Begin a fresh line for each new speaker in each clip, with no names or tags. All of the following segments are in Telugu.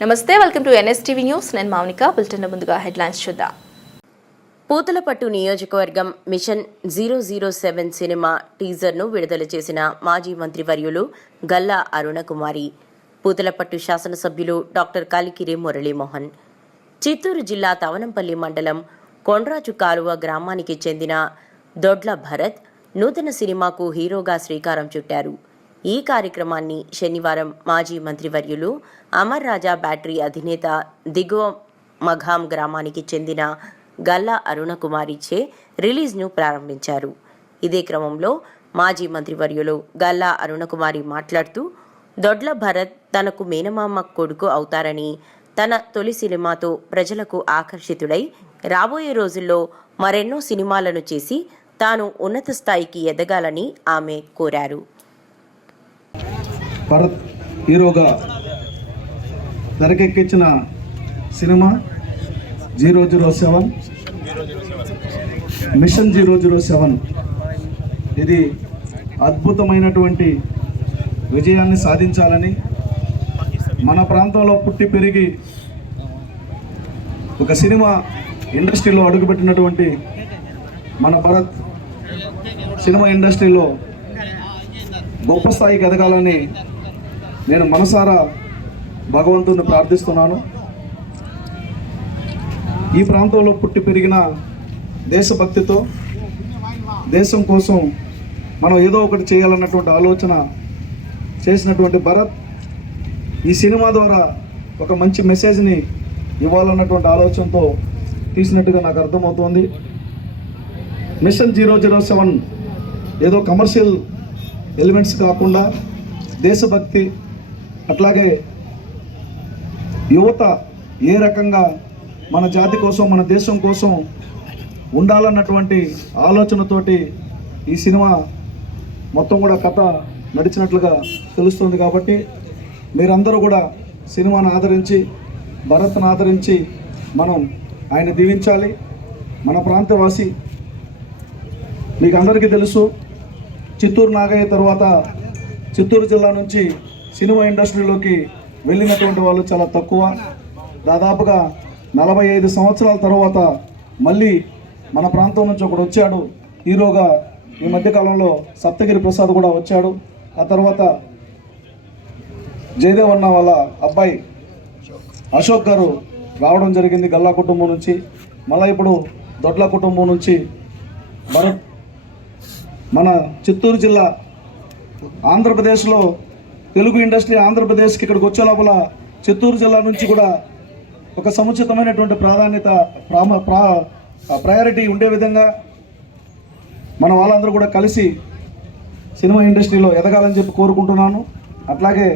నమస్తే వెల్కమ్ టు ఎన్ఎస్టీవీ న్యూస్ నేను మౌనిక బులెటిన్ ముందుగా హెడ్లైన్స్ చూద్దాం.
పూతలపట్టు నియోజకవర్గం mission zero zero seven cinema టీజర్ను విడుదల చేసిన మాజీ మంత్రివర్యులు గల్లా అరుణకుమారి పూతలపట్టు శాసనసభ్యులు డాక్టర్ కలికిరి మురళీమోహన్ చిత్తూరు జిల్లా తవనంపల్లి మండలం కొండ్రాజు కాలువ గ్రామానికి చెందిన దొడ్ల భరత్ నూతన సినిమాకు హీరోగా శ్రీకారం చుట్టారు. ఈ కార్యక్రమాన్ని శనివారం మాజీ మంత్రివర్యులు అమర్ రాజా బ్యాటరీ అధినేత దిగువ మఘాం గ్రామానికి చెందిన గల్లా అరుణకుమారిచే రిలీజ్ను ప్రారంభించారు. ఇదే క్రమంలో మాజీ మంత్రివర్యులు గల్లా అరుణకుమారి మాట్లాడుతూ దొడ్ల భరత్ తనకు మేనమామ కొడుకు అవుతారని తన తొలి సినిమాతో ప్రజలకు ఆకర్షితుడై రాబోయే రోజుల్లో మరెన్నో సినిమాలను చేసి తాను ఉన్నత స్థాయికి ఎదగాలని ఆమె కోరారు.
భరత్ హీరోగా తెరకెక్కించిన cinema zero zero seven. Mission zero zero seven. ఇది అద్భుతమైనటువంటి విజయాన్ని సాధించాలని మన ప్రాంతంలో పుట్టి పెరిగి ఒక సినిమా ఇండస్ట్రీలో అడుగుపెట్టినటువంటి మన భరత్ సినిమా ఇండస్ట్రీలో గొప్ప స్థాయికి ఎదగాలని నేను మనసారా భగవంతుని ప్రార్థిస్తున్నాను. ఈ ప్రాంతంలో పుట్టి పెరిగిన దేశభక్తితో దేశం కోసం మనం ఏదో ఒకటి చేయాలన్నటువంటి ఆలోచన చేసినటువంటి భరత్ ఈ సినిమా ద్వారా ఒక మంచి మెసేజ్ని ఇవ్వాలన్నటువంటి ఆలోచనతో తీసినట్టుగా నాకు అర్థమవుతోంది. మిషన్ జీరో జీరో సెవెన్ ఏదో కమర్షియల్ ఎలిమెంట్స్ కాకుండా దేశభక్తి అట్లాగే యువత ఏ రకంగా మన జాతి కోసం మన దేశం కోసం ఉండాలన్నటువంటి ఆలోచనతోటి ఈ సినిమా మొత్తం కూడా కథ నడిచినట్లుగా తెలుస్తుంది కాబట్టి మీరందరూ కూడా సినిమాను ఆదరించి భరత్ను ఆదరించి మనం ఆయన దీవించాలి. మన ప్రాంతవాసి మీకు అందరికీ తెలుసు చిత్తూరు నాగయ్య తర్వాత చిత్తూరు జిల్లా నుంచి సినిమా ఇండస్ట్రీలోకి వెళ్ళినటువంటి వాళ్ళు చాలా తక్కువ. దాదాపుగా నలభై ఐదు సంవత్సరాల తర్వాత మళ్ళీ మన ప్రాంతం నుంచి ఒకడు వచ్చాడు. హీరోగా ఈ మధ్యకాలంలో సప్తగిరి ప్రసాద్ కూడా వచ్చాడు. ఆ తర్వాత జయదేవ్ అన్న వాళ్ళ అబ్బాయి అశోక్ గారు రావడం జరిగింది గల్లా కుటుంబం నుంచి. మళ్ళీ ఇప్పుడు దొడ్ల కుటుంబం నుంచి భరత్ మన చిత్తూరు జిల్లా ఆంధ్రప్రదేశ్లో తెలుగు ఇండస్ట్రీ ఆంధ్రప్రదేశ్కి ఇక్కడికి వచ్చే లోపల చిత్తూరు జిల్లా నుంచి కూడా ఒక సముచితమైనటువంటి ప్రాధాన్యత ప్రామ ప్రా ప్రయారిటీ ఉండే విధంగా మన వాళ్ళందరూ కూడా కలిసి సినిమా ఇండస్ట్రీలో ఎదగాలని చెప్పి కోరుకుంటున్నాను. అట్లాగే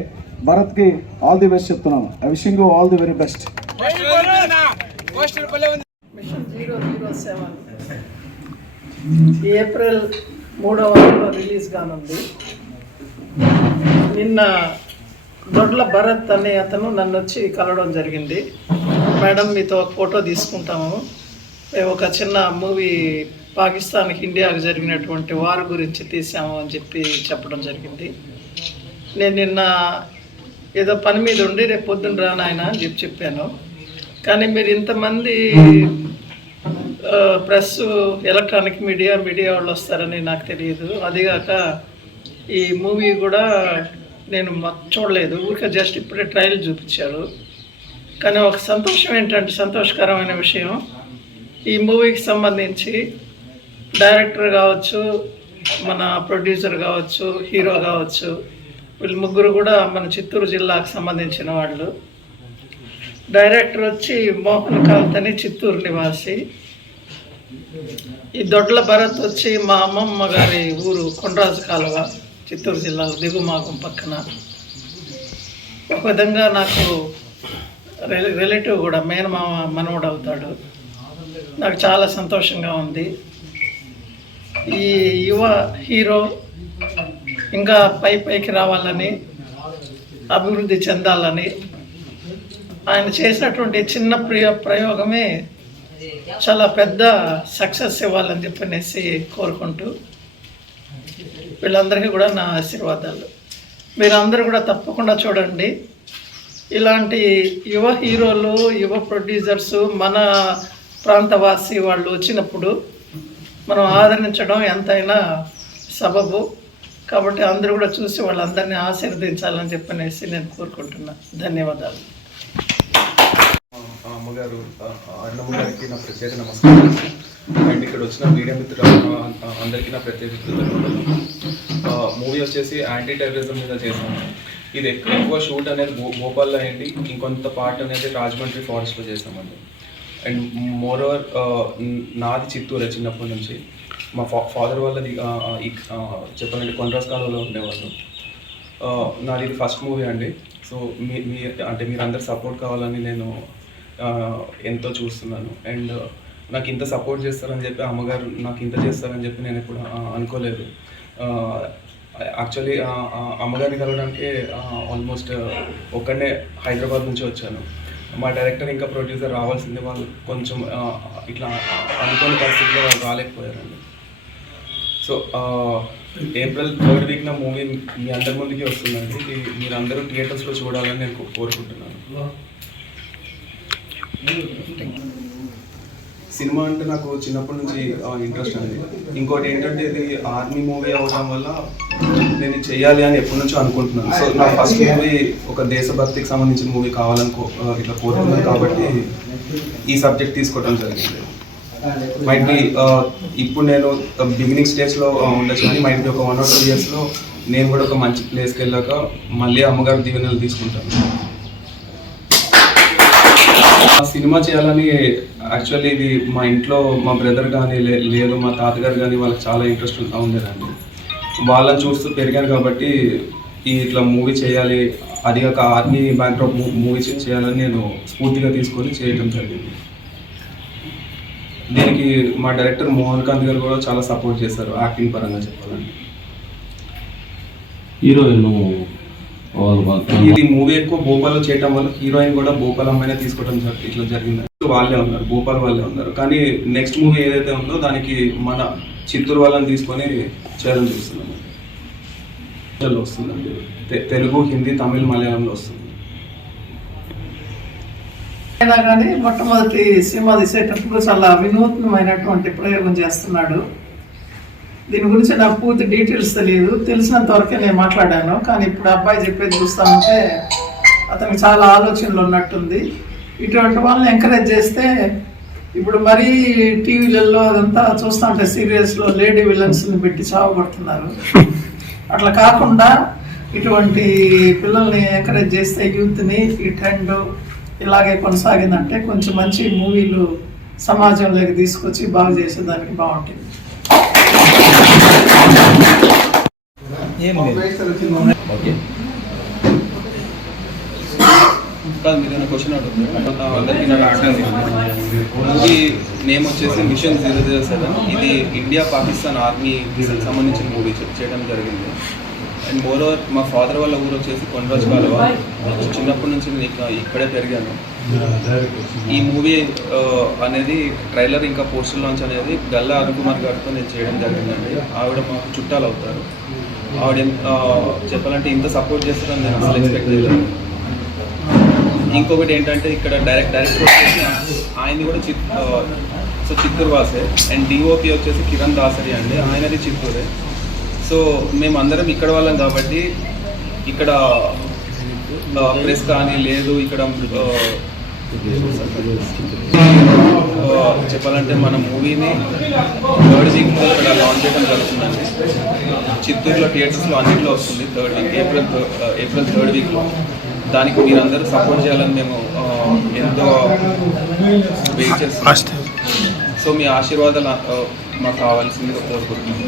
భరత్కి ఆల్ ది బెస్ట్ చెప్తున్నాను. I wishing you all the very best
April మూడవ రిలీజ్ కానుంది. నిన్న దొడ్ల భరత్ అనే అతను నన్ను వచ్చి కలవడం జరిగింది. మేడం మీతో ఒక ఫోటో తీసుకుంటాము. ఒక చిన్న మూవీ పాకిస్తాన్కి ఇండియాకు జరిగినటువంటి వార్ గురించి తీసాము అని చెప్పి చెప్పడం జరిగింది. నేను నిన్న ఏదో పని మీద ఉండి రేపు పొద్దున్న రానాయన అని చెప్పి చెప్పాను. కానీ మీరు ఇంతమంది ప్రెస్ ఎలక్ట్రానిక్ మీడియా మీడియా వాళ్ళు వస్తారని నాకు తెలియదు. అదిగాక ఈ మూవీ కూడా నేను చూడలేదు. ఊరికే జస్ట్ ఇప్పుడే ట్రయల్ చూపించారు. కానీ ఒక సంతోషం ఏంటంటే సంతోషకరమైన విషయం. ఈ మూవీకి సంబంధించి డైరెక్టర్ కావచ్చు మన ప్రొడ్యూసర్ కావచ్చు హీరో కావచ్చు వీళ్ళు ముగ్గురు కూడా మన చిత్తూరు జిల్లాకు సంబంధించిన వాళ్ళు. డైరెక్టర్ వచ్చి మోహన్ కాంత్ అని చిత్తూరు నివాసి. ఈ దొడ్ల భరత్ వచ్చి మా అమ్మమ్మ గారి ఊరు కొండరాజు కాలువ. చిత్తూరు జిల్లాలో దిగుమాగం పక్కన ఒక విధంగా నాకు రిలేటివ్ కూడా మేనమామ మనవడు అవుతాడు. నాకు చాలా సంతోషంగా ఉంది. ఈ యువ హీరో ఇంకా పై పైకి రావాలని అభివృద్ధి చెందాలని ఆయన చేసినటువంటి చిన్న ప్రియ ప్రయోగమే చాలా పెద్ద సక్సెస్ ఇవ్వాలని చెప్పనేసి కోరుకుంటూ వీళ్ళందరికీ కూడా నా ఆశీర్వాదాలు. మీరందరూ కూడా తప్పకుండా చూడండి. ఇలాంటి యువ హీరోలు యువ ప్రొడ్యూసర్స్ మన ప్రాంతవాసి వాళ్ళు వచ్చినప్పుడు మనం ఆదరించడం ఎంతైనా సబబు. కాబట్టి అందరూ కూడా చూసి వాళ్ళందరినీ ఆశీర్వదించాలని చెప్పనేసి నేను కోరుకుంటున్నా. ధన్యవాదాలు.
అమ్మగారు అన్నమ్మగారికి నా ప్రత్యేక నమస్కారం. అండ్ ఇక్కడ వచ్చిన మీడియా మిత్రులు అందరికీ నా ప్రత్యేక మూవీ వచ్చేసి యాంటీ టెర్రరిజం మీద చేశాను ఇది ఎక్కువ షూట్ అనేది భోపాల్లో అయింది. ఇంకొంత పార్ట్ అనేది రాజమండ్రి ఫారెస్ట్లో చేసామండి అండ్ మోర్ ఓవర్ నాది చిత్తూరే చిన్నప్పటి నుంచి. మా ఫా ఫాదర్ వాళ్ళది చెప్పాలంటే కొండ్రాస్ కాలంలో ఉండేవాళ్ళు. నాది ఇది ఫస్ట్ మూవీ అండి. సో మీ మీ అంటే మీరు అందరు సపోర్ట్ కావాలని నేను ఎంతో చూస్తున్నాను. అండ్ నాకు ఇంత సపోర్ట్ చేస్తారని చెప్పి అమ్మగారు నాకు ఇంత చేస్తారని చెప్పి నేను ఎప్పుడు అనుకోలేదు. యాక్చువల్లీ అమ్మగారిని కలవడానికి ఆల్మోస్ట్ ఒక్కడే హైదరాబాద్ నుంచి వచ్చాను. మా డైరెక్టర్ ఇంకా ప్రొడ్యూసర్ రావాల్సింది వాళ్ళు కొంచెం ఇట్లా అనుకోని పరిస్థితిలో వాళ్ళు రాలేకపోయారండి. సో ఏప్రిల్ థర్డ్ వీక్ నా మూవీ మీ అందరి ముందుకి వస్తుందండి. ఇది మీరు అందరూ థియేటర్స్లో చూడాలని నేను కోరుకుంటున్నాను. సినిమా అంటే నాకు చిన్నప్పటి నుంచి ఇంట్రెస్ట్ అండి. ఇంకోటి ఏంటంటే ఇది ఆర్మీ మూవీ అవడం వల్ల నేను చేయాలి అని ఎప్పటి నుంచో అనుకుంటున్నాను. సో నా ఫస్ట్ మూవీ ఒక దేశభక్తికి సంబంధించిన మూవీ కావాలనుకో ఇట్లా కోరుకున్నాను కాబట్టి ఈ సబ్జెక్ట్ తీసుకోవడం జరిగింది. మైట్ బి ఇప్పుడు నేను బిగినింగ్ స్టేజ్లో ఉండొచ్చు కానీ మైట్ బి ఒక వన్ ఆర్ టూ ఇయర్స్లో నేను కూడా ఒక మంచి ప్లేస్కి వెళ్ళాక మళ్ళీ అమ్మగారు దీవెనలు తీసుకుంటాను. ఆ సినిమా చేయాలని యాక్చువల్లీ ఇది మా ఇంట్లో మా బ్రదర్ కానీ లే- లేదు మా తాతగారు కానీ వాళ్ళకి చాలా ఇంట్రెస్ట్ ఉండేదండి. వాళ్ళని చూస్తూ పెరిగాను కాబట్టి ఈ ఇట్లా మూవీ చేయాలి అది ఒక ఆర్మీ బ్యాక్డ్రాప్ మూవీ చేయాలని నేను స్ఫూర్తిగా తీసుకొని చేయటం జరిగింది. దీనికి మా డైరెక్టర్ మోహన్ కాంత్ గారు కూడా చాలా సపోర్ట్ చేశారు యాక్టింగ్ పరంగా చెప్పాలంటే.
హీరోయిన్
ఇది మూవీ ఎక్కువ భోపాల్లో చేయటం వల్ల హీరోయిన్ కూడా భోపాల్ అమ్మాయినే తీసుకోవడం ఇట్లా జరిగింది. వాళ్ళే ఉన్నారు భోపాల్ వాళ్ళే ఉన్నారు. కానీ నెక్స్ట్ మూవీ ఏదైతే ఉందో దానికి మన చిత్తూరు వాళ్ళని తీసుకొని చేయాలని చూస్తున్నాము వస్తుందండి. తెలుగు హిందీ తమిళ్ మలయాళంలో వస్తుంది.
అయినా కానీ మొట్టమొదటి సినిమా తీసేటప్పుడు చాలా వినూత్నమైనటువంటి ప్రయోగం చేస్తున్నాడు. దీని గురించి నాకు పూర్తి డీటెయిల్స్ తెలియదు. తెలిసినంత వరకే నేను మాట్లాడాను. కానీ ఇప్పుడు అబ్బాయి చెప్పేది చూస్తా ఉంటే అతనికి చాలా ఆలోచనలు ఉన్నట్టుంది. ఇటువంటి వాళ్ళని ఎంకరేజ్ చేస్తే ఇప్పుడు మరీ టీవీలలో అదంతా చూస్తూ ఉంటే సీరియల్స్లో లేడీ విలన్స్ని పెట్టి చావబడుతున్నారు అట్లా కాకుండా ఇటువంటి పిల్లల్ని ఎంకరేజ్ చేస్తే యూత్ని ఈ ట్రెండ్ ఇలాగే కొనసాగిందంటే కొంచెం మంచి మూవీలు సమాజంలోకి తీసుకొచ్చి బాగు చేసేదానికి బాగుంటుంది.
ఓకే. కాదు మీరు క్వశ్చన్ మూవీ నేమ్ వచ్చేసి మిషన్ జీరో జీరో సెవెన్ ఇది ఇండియా పాకిస్తాన్ ఆర్మీ సంబంధించిన మూవీ చేయడం జరిగింది. అండ్ మోర్ ఓవర్ మా ఫాదర్ వాళ్ళ ఊరు వచ్చేసి కొండరాజు కాలువ. చిన్నప్పటి నుంచి నేను ఇక్కడ ఇక్కడే పెరిగాను. ఈ మూవీ అనేది ట్రైలర్ ఇంకా పోస్టర్ లాంచ్ అనేది గల్లా అనుకుమార్ గారితో నేను చేయడం జరిగిందండి. ఆవిడ మాకు చుట్టాలు అవుతారు. ఆవిడ ఎంత- ఆ, చెప్పాలంటే ఇంత సపోర్ట్ చేస్తారని నేను అసలు ఎక్స్పెక్ట్ చేయలేదు. ఇంకొకటి ఏంటంటే ఇక్కడ డైరెక్ట్ డైరెక్టర్ వచ్చేసి ఆయనది కూడా చిత్ సో చిత్తూరు వాసే. అండ్ డిఓపి వచ్చేసి కిరణ్ దాసరి అండి. ఆయనది చిత్తూరే. సో మేము అందరం ఇక్కడ వాళ్ళం కాబట్టి ఇక్కడ ప్రెస్ కానీ లేదు ఇక్కడ చెప్పాలంటే మన మూవీని థర్డ్ వీక్లో ఇక్కడ లాంచ్ చేయడం జరుగుతుందండి. చిత్తూరులో థియేటర్స్లో అన్నింటిలో వస్తుంది third week April April third వీక్లో. దానికి మీరందరూ సపోర్ట్ చేయాలని మేము ఎంతో వెయిట్ చేస్తున్నాం. సో మీ ఆశీర్వాదాలు మాకు కావాల్సిందిగా కోరుకుంటున్నాం.